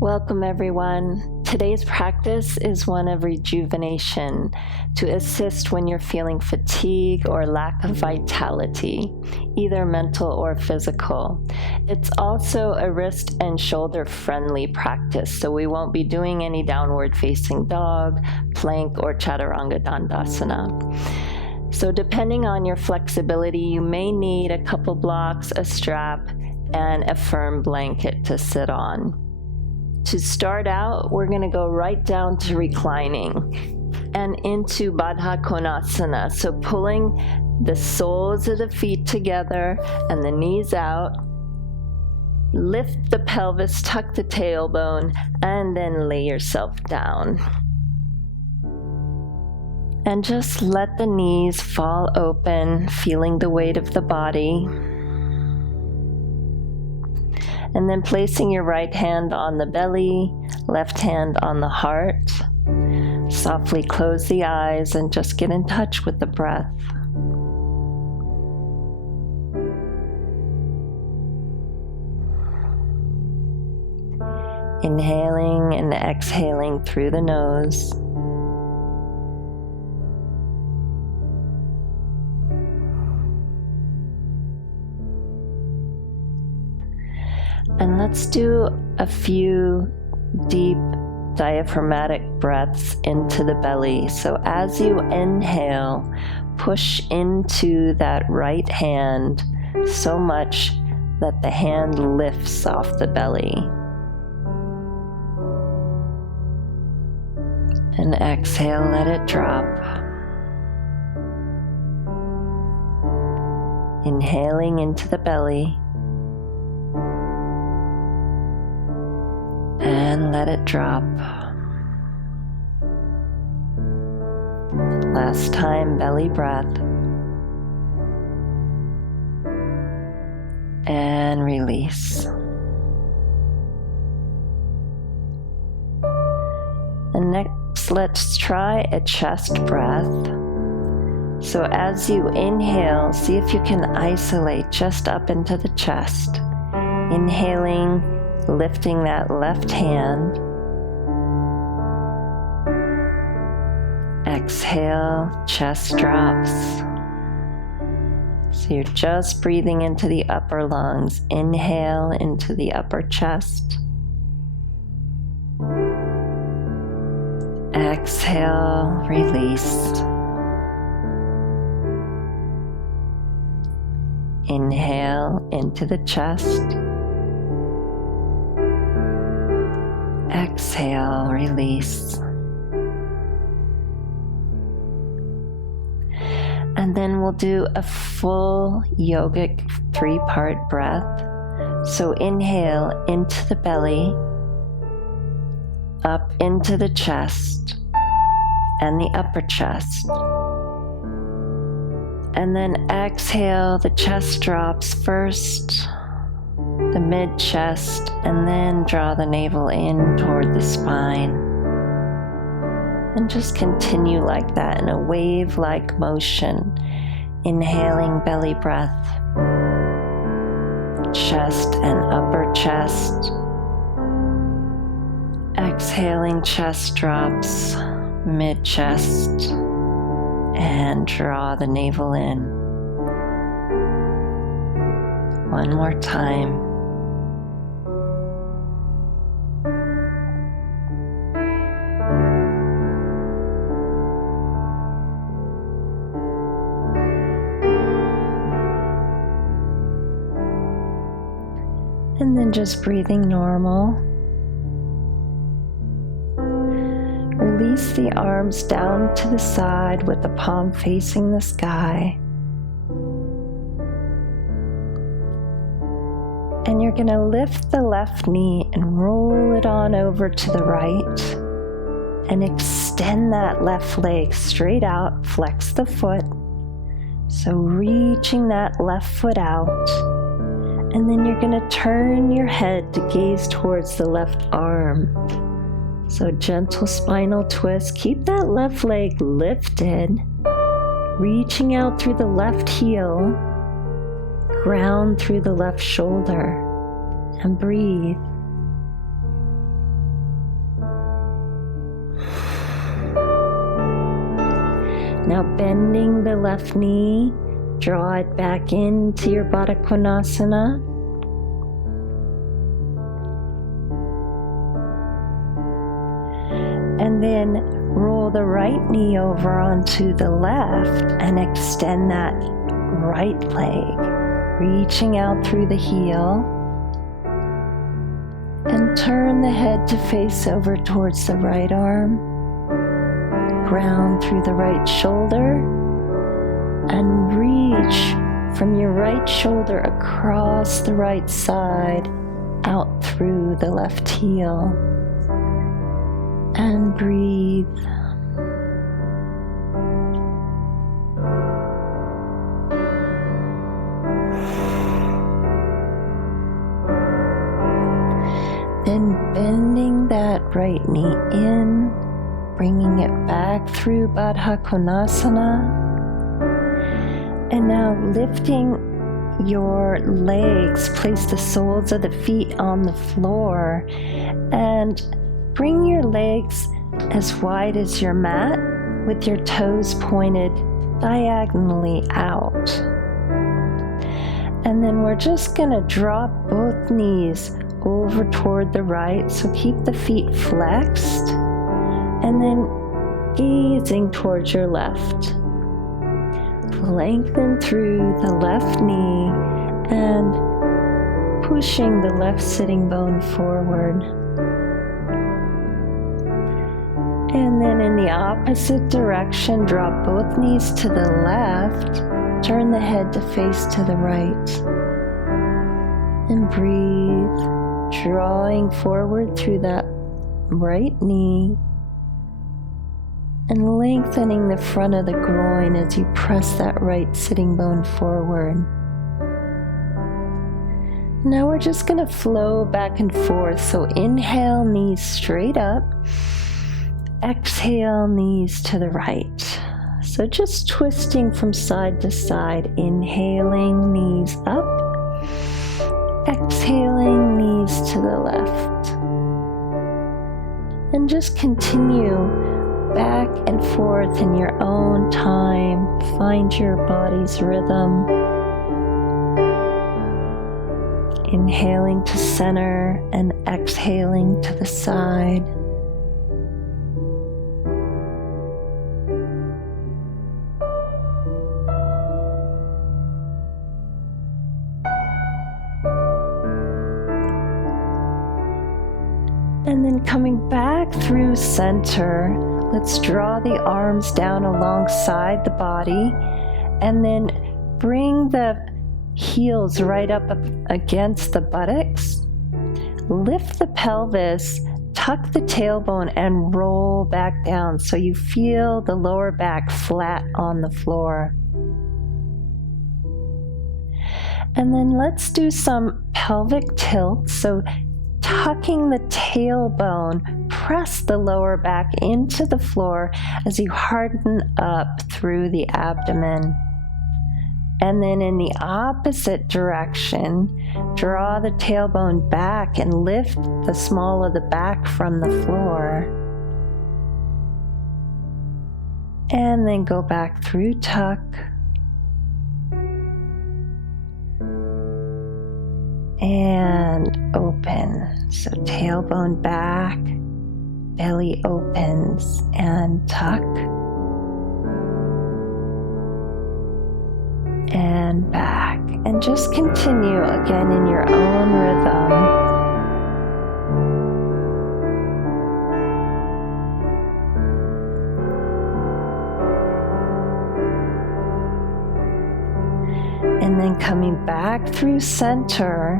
Welcome everyone. Today's practice is one of rejuvenation to assist when you're feeling fatigue or lack of vitality, either mental or physical. It's also a wrist and shoulder friendly practice, so we won't be doing any downward facing dog, plank, or chaturanga dandasana. So depending on your flexibility, you may need a couple blocks, a strap, and a firm blanket to sit on. To start out, we're going to go right down to reclining and into Baddha Konasana. So pulling the soles of the feet together and the knees out. Lift the pelvis, tuck the tailbone, and then lay yourself down. And just let the knees fall open, feeling the weight of the body. And then placing your right hand on the belly, left hand on the heart. Softly close the eyes and just get in touch with the breath. Inhaling and exhaling through the nose. And let's do a few deep diaphragmatic breaths into the belly. So as you inhale, push into that right hand so much that the hand lifts off the belly. And exhale, let it drop. Inhaling into the belly. And let it drop. Last time, belly breath. And release. And next, let's try a chest breath. So as you inhale, see if you can isolate just up into the chest. Inhaling, lifting that left hand. Exhale, chest drops. So you're just breathing into the upper lungs. Inhale into the upper chest. Exhale, release. Inhale into the chest. Exhale, release. And then we'll do a full yogic 3-part breath. So inhale into the belly, up into the chest and the upper chest. And then exhale, the chest drops first, the mid-chest, and then draw the navel in toward the spine. And just continue like that in a wave-like motion. Inhaling belly breath, chest and upper chest. Exhaling, chest drops, mid-chest, and draw the navel in. One more time. And then just breathing normal. Release the arms down to the side with the palm facing the sky. And you're going to lift the left knee and roll it on over to the right. And extend that left leg straight out, flex the foot. So reaching that left foot out. And then you're going to turn your head to gaze towards the left arm. So gentle spinal twist. Keep that left leg lifted. Reaching out through the left heel. Ground through the left shoulder. And breathe. Now bending the left knee, draw it back into your Baddha Konasana. And then roll the right knee over onto the left and extend that right leg, reaching out through the heel. And turn the head to face over towards the right arm. Ground through the right shoulder. And reach from your right shoulder across the right side, out through the left heel. And breathe. Then bending that right knee in, bringing it back through Baddha Konasana. And now lifting your legs, place the soles of the feet on the floor and bring your legs as wide as your mat with your toes pointed diagonally out. And then we're just going to drop both knees over toward the right, so keep the feet flexed, and then gazing towards your left. Lengthen through the left knee and pushing the left sitting bone forward. And then in the opposite direction, drop both knees to the left, turn the head to face to the right, and breathe. Drawing forward through that right knee and lengthening the front of the groin as you press that right sitting bone forward. Now we're just going to flow back and forth. So inhale, knees straight up. Exhale, knees to the right. So just twisting from side to side. Inhaling, knees up. Exhaling, knees to the left. And just continue back and forth in your own time. Find your body's rhythm. Inhaling to center and exhaling to the side. And then coming back through center, let's draw the arms down alongside the body and then bring the heels right up against the buttocks. Lift the pelvis, tuck the tailbone and roll back down so you feel the lower back flat on the floor. And then let's do some pelvic tilt. So tucking the tailbone, press the lower back into the floor as you harden up through the abdomen. And then in the opposite direction, draw the tailbone back and lift the small of the back from the floor. And then go back through tuck. And open. So tailbone back, belly opens and tuck. And back. And just continue again in your own rhythm. And then coming back through center,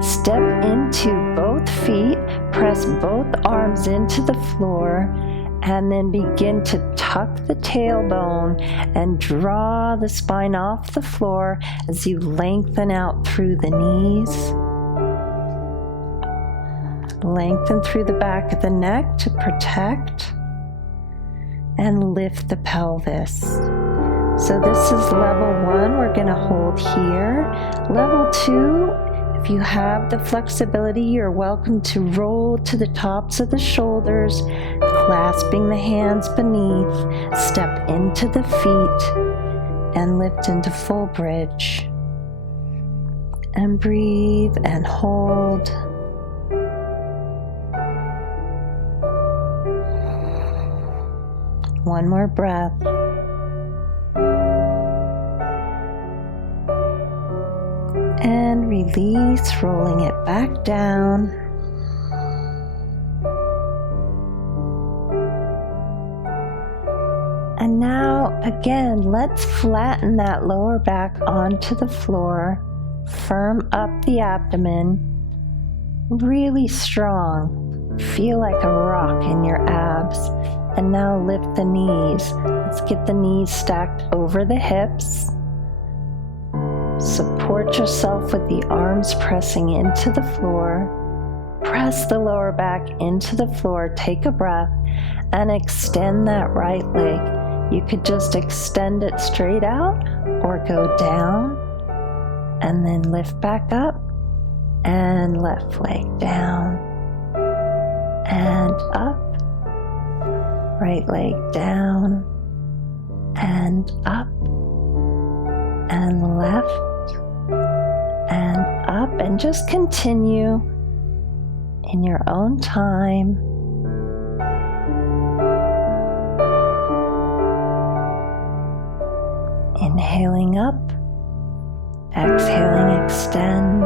step into both feet, press both arms into the floor, and then begin to tuck the tailbone and draw the spine off the floor as you lengthen out through the knees. Lengthen through the back of the neck to protect and lift the pelvis. So this is level 1, we're going to hold here. Level 2, If you have the flexibility, you're welcome to roll to the tops of the shoulders, clasping the hands beneath, step into the feet, and lift into full bridge. And breathe and hold. One more breath. And release, rolling it back down. And now, again, let's flatten that lower back onto the floor. Firm up the abdomen. Really strong. Feel like a rock in your abs. And now lift the knees. Let's get the knees stacked over the hips. Support yourself with the arms pressing into the floor. Press the lower back into the floor. Take a breath and extend that right leg. You could just extend it straight out or go down and then lift back up and left leg down and up. Right leg down and up and left and up, and just continue in your own time. Inhaling up, exhaling, extend.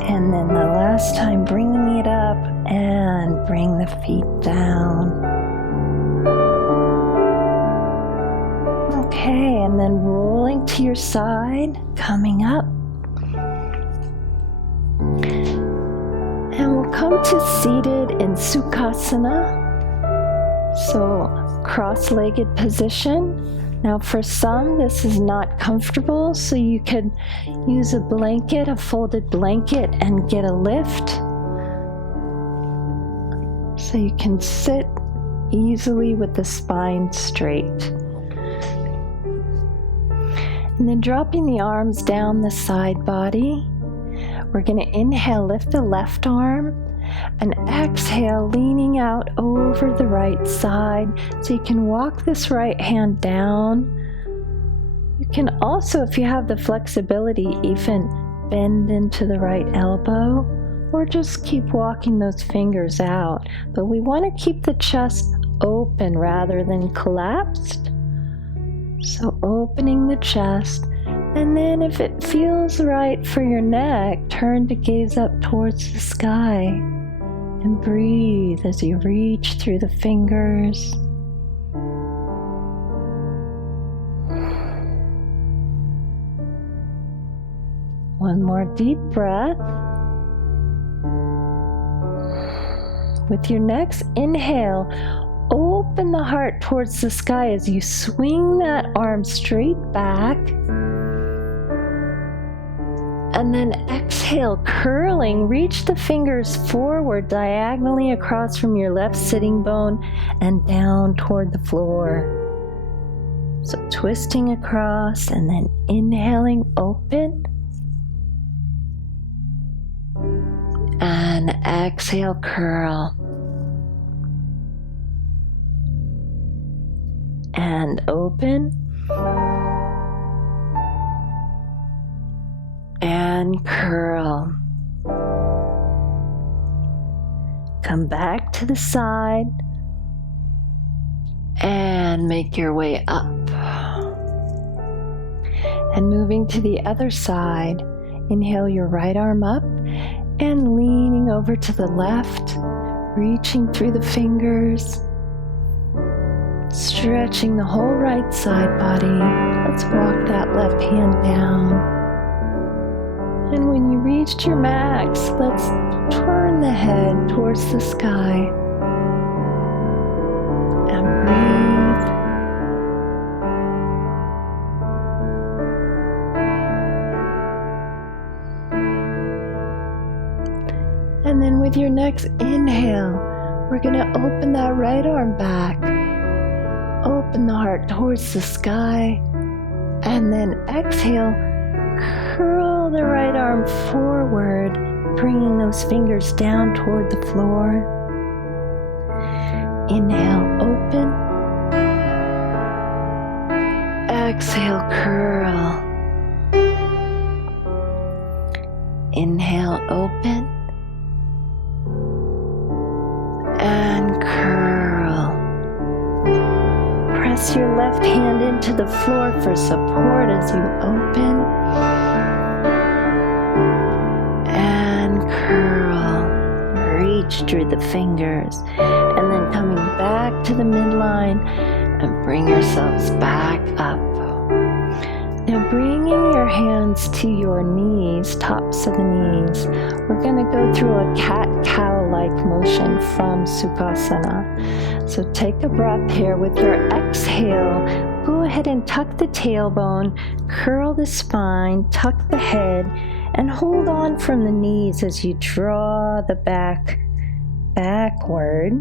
And then the last time, bringing it up and bring the feet down. Okay, and then rolling to your side, coming up. And we'll come to seated in Sukhasana. So cross-legged position. Now for some, this is not comfortable, so you could use a blanket, a folded blanket, and get a lift. So you can sit easily with the spine straight. And then dropping the arms down the side body. We're going to inhale, lift the left arm, and exhale, leaning out over the right side. So you can walk this right hand down. You can also, if you have the flexibility, even bend into the right elbow, or just keep walking those fingers out. But we want to keep the chest open rather than collapsed. So opening the chest. And then if it feels right for your neck, turn to gaze up towards the sky and breathe as you reach through the fingers. One more deep breath. With your next inhale, open the heart towards the sky as you swing that arm straight back. And then exhale, curling, reach the fingers forward diagonally across from your left sitting bone and down toward the floor. So twisting across and then inhaling, open. And exhale, curl. And open. And curl. Come back to the side and make your way up. And moving to the other side, inhale your right arm up and leaning over to the left, reaching through the fingers, stretching the whole right side body. Let's walk that left hand down. And when you reached your max, let's turn the head towards the sky and breathe. And then with your next inhale, We're going to open that right arm back. Open the heart towards the sky. And then exhale, curl the right arm forward, bringing those fingers down toward the floor. Inhale, open. Exhale, curl. Inhale, open. And curl. Press your left hand into the floor for support as you open. And curl. Reach through the fingers. And then coming back to the midline and bring yourselves back up. Now bringing your hands to your knees, tops of the knees, we're going to go through a cat-cow-like motion from Sukhasana. So take a breath here. With your exhale, go ahead and tuck the tailbone, curl the spine, tuck the head, and hold on from the knees as you draw the back backward.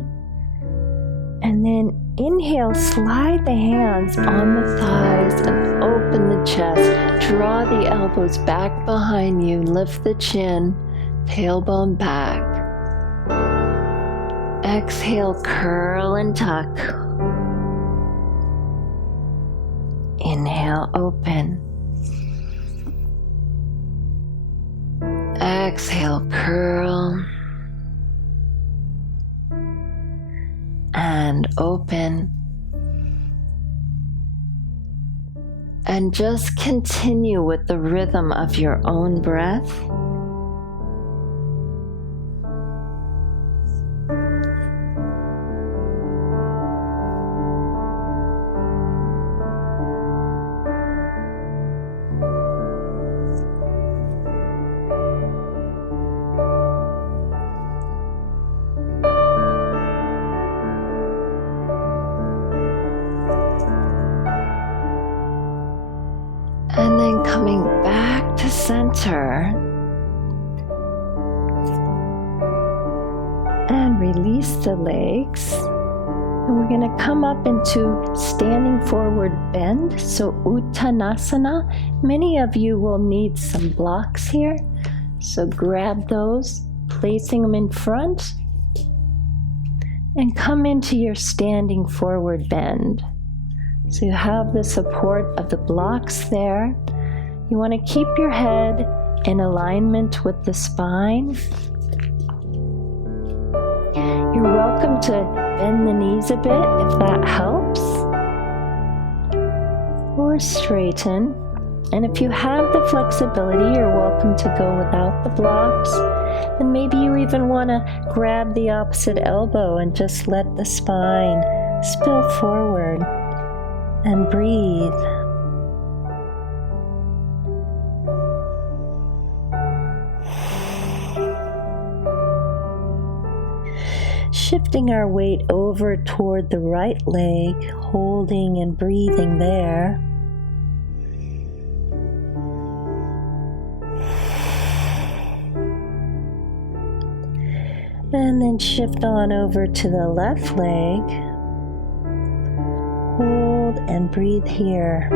And then inhale, slide the hands on the thighs and open the chest. Draw the elbows back behind you. Lift the chin, tailbone back. Exhale, curl and tuck. Inhale, open. Exhale, curl. And open. And just continue with the rhythm of your own breath. And then coming back to center. And release the legs. And we're going to come up into standing forward bend. So Uttanasana. Many of you will need some blocks here. So grab those, placing them in front. And come into your standing forward bend. So you have the support of the blocks there. You want to keep your head in alignment with the spine. You're welcome to bend the knees a bit if that helps. Or straighten. And if you have the flexibility, you're welcome to go without the blocks. And maybe you even want to grab the opposite elbow and just let the spine spill forward. And breathe. Shifting our weight over toward the right leg, holding and breathing there. And then shift on over to the left leg. Hold and breathe here.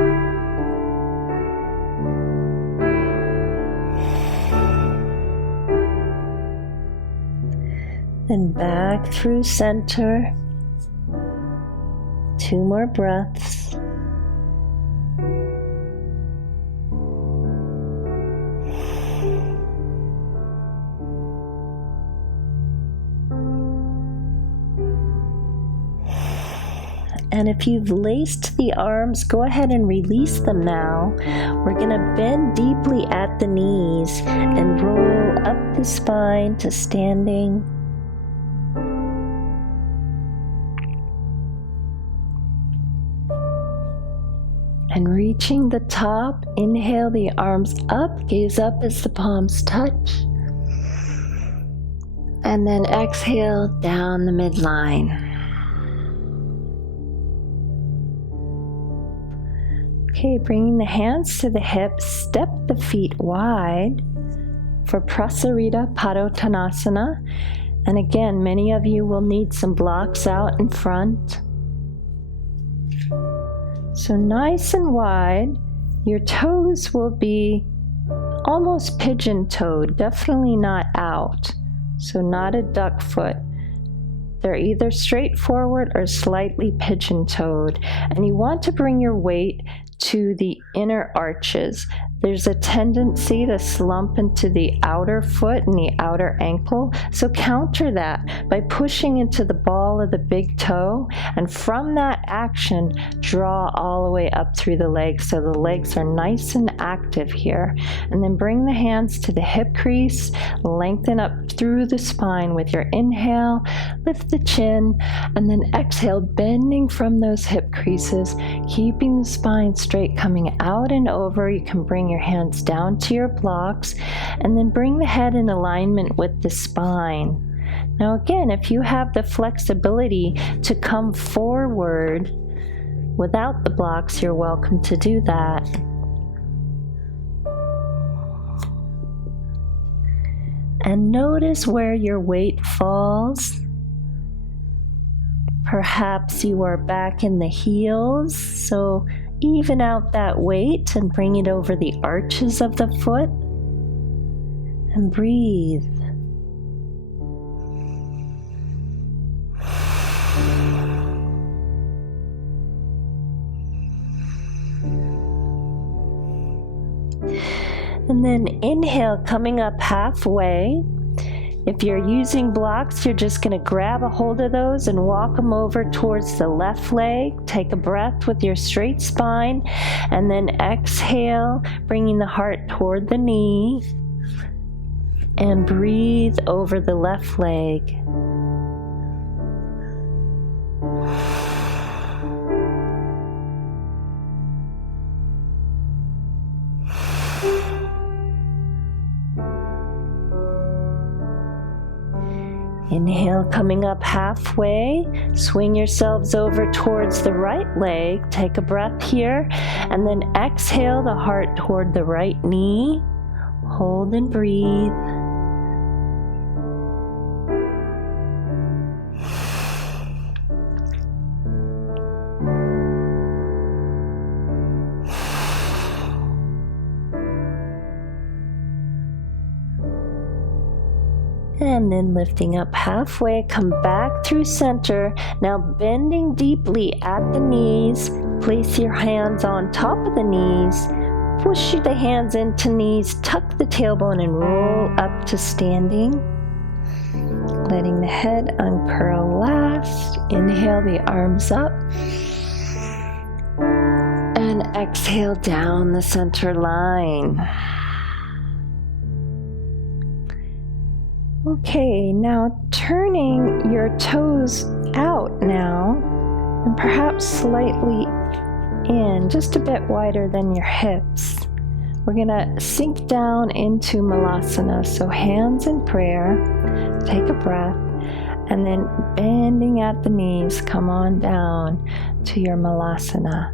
Then back through center. 2 more breaths. And if you've laced the arms, go ahead and release them now. We're going to bend deeply at the knees and roll up the spine to standing. And reaching the top, inhale the arms up, gaze up as the palms touch. And then exhale down the midline. Okay, bringing the hands to the hips, step the feet wide for Prasarita Padottanasana. And again, many of you will need some blocks out in front. So nice and wide, your toes will be almost pigeon-toed, definitely not out. So not a duck foot. They're either straight forward or slightly pigeon-toed. And you want to bring your weight to the inner arches. There's a tendency to slump into the outer foot and the outer ankle. So counter that by pushing into the ball of the big toe. And from that action, draw all the way up through the legs. So the legs are nice and active here. And then bring the hands to the hip crease. Lengthen up through the spine with your inhale. Lift the chin. And then exhale, bending from those hip creases. Keeping the spine straight, coming out and over. You can bring your hands down to your blocks and then bring the head in alignment with the spine. Now again, if you have the flexibility to come forward without the blocks, you're welcome to do that. And notice where your weight falls. Perhaps you are back in the heels, so even out that weight and bring it over the arches of the foot and breathe. And then inhale, coming up halfway. If you're using blocks, you're just going to grab a hold of those and walk them over towards the left leg. Take a breath with your straight spine, and then exhale, bringing the heart toward the knee, and breathe over the left leg. Inhale, coming up halfway, swing yourselves over towards the right leg. Take a breath here, and then exhale the heart toward the right knee. Hold and breathe. And then lifting up halfway, come back through center. Now bending deeply at the knees. Place your hands on top of the knees. Push the hands into knees. Tuck the tailbone and roll up to standing. Letting the head uncurl last. Inhale the arms up. And exhale down the center line. Okay, now turning your toes out now, and perhaps slightly in, just a bit wider than your hips. We're gonna sink down into Malasana, so hands in prayer, take a breath, and then bending at the knees, come on down to your Malasana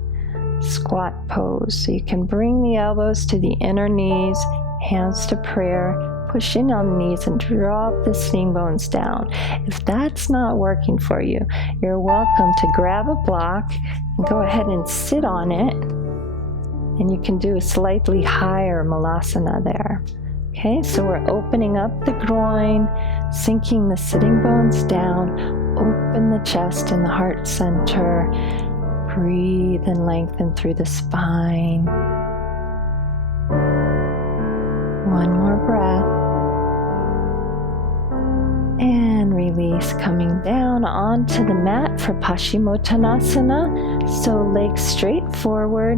squat pose. So you can bring the elbows to the inner knees, hands to prayer, push in on the knees and drop the sitting bones down. If that's not working for you, you're welcome to grab a block and go ahead and sit on it. And you can do a slightly higher Malasana there. Okay, so we're opening up the groin, sinking the sitting bones down, open the chest and the heart center. Breathe and lengthen through the spine. One more breath. And release, coming down onto the mat for Pashimotanasana. So legs straight forward.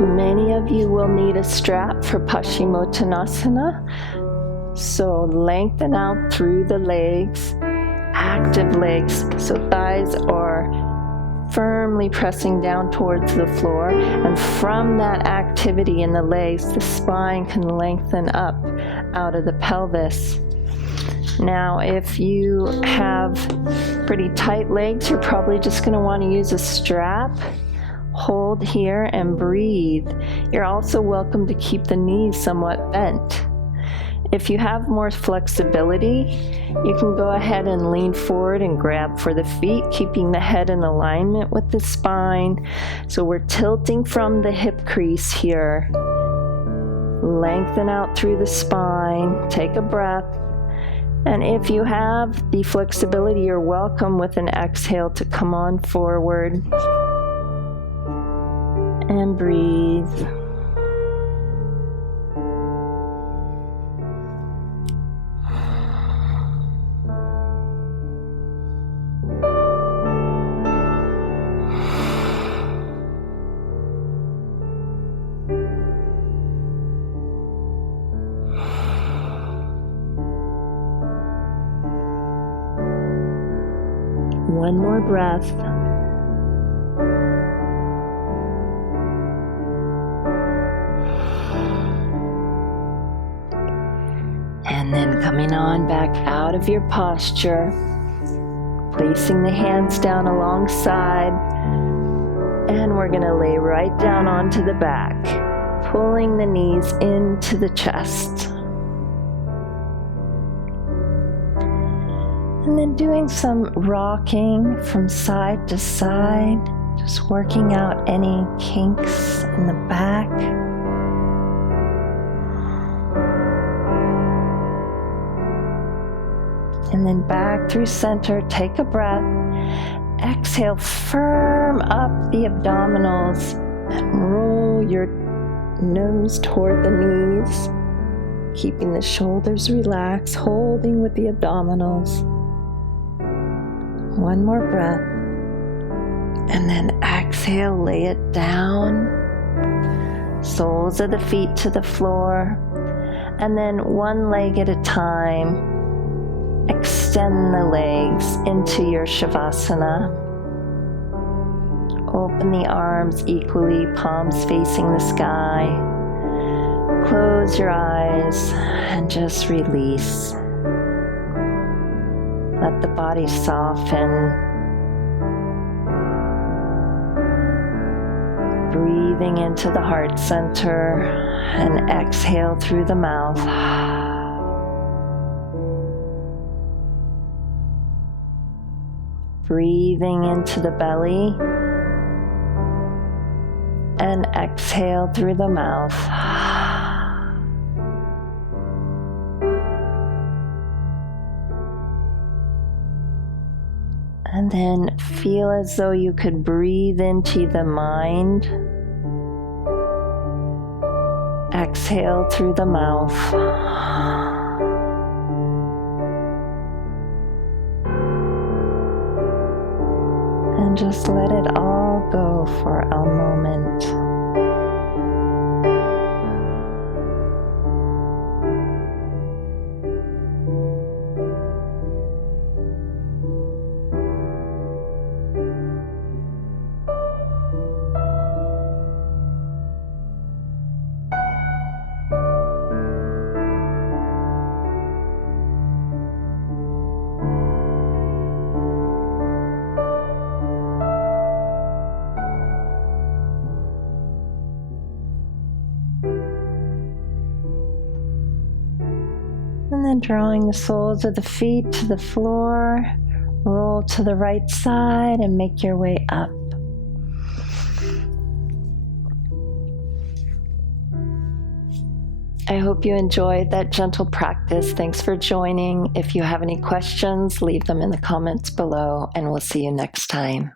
Many of you will need a strap for Pashimotanasana. So lengthen out through the legs, active legs. So thighs are firmly pressing down towards the floor, and from that activity in the legs, the spine can lengthen up out of the pelvis. Now, if you have pretty tight legs, you're probably just going to want to use a strap. Hold here and breathe. You're also welcome to keep the knees somewhat bent. If you have more flexibility, you can go ahead and lean forward and grab for the feet, keeping the head in alignment with the spine. So we're tilting from the hip crease here. Lengthen out through the spine. Take a breath. And if you have the flexibility, you're welcome with an exhale to come on forward. And breathe. One more breath. And then coming on back out of your posture, placing the hands down alongside, and we're going to lay right down onto the back, pulling the knees into the chest. And then doing some rocking from side to side, just working out any kinks in the back. And then back through center, take a breath. Exhale, firm up the abdominals and roll your nose toward the knees, keeping the shoulders relaxed, holding with the abdominals. One more breath, and then exhale, lay it down, soles of the feet to the floor, and then one leg at a time, extend the legs into your Shavasana. Open the arms equally, palms facing the sky. Close your eyes and just release. Let the body soften. Breathing into the heart center and exhale through the mouth. Breathing into the belly and exhale through the mouth. And then feel as though you could breathe into the mind. Exhale through the mouth. And just let it all go for a moment. And then drawing the soles of the feet to the floor, roll to the right side and make your way up. I hope you enjoyed that gentle practice. Thanks for joining. If you have any questions, leave them in the comments below, and we'll see you next time.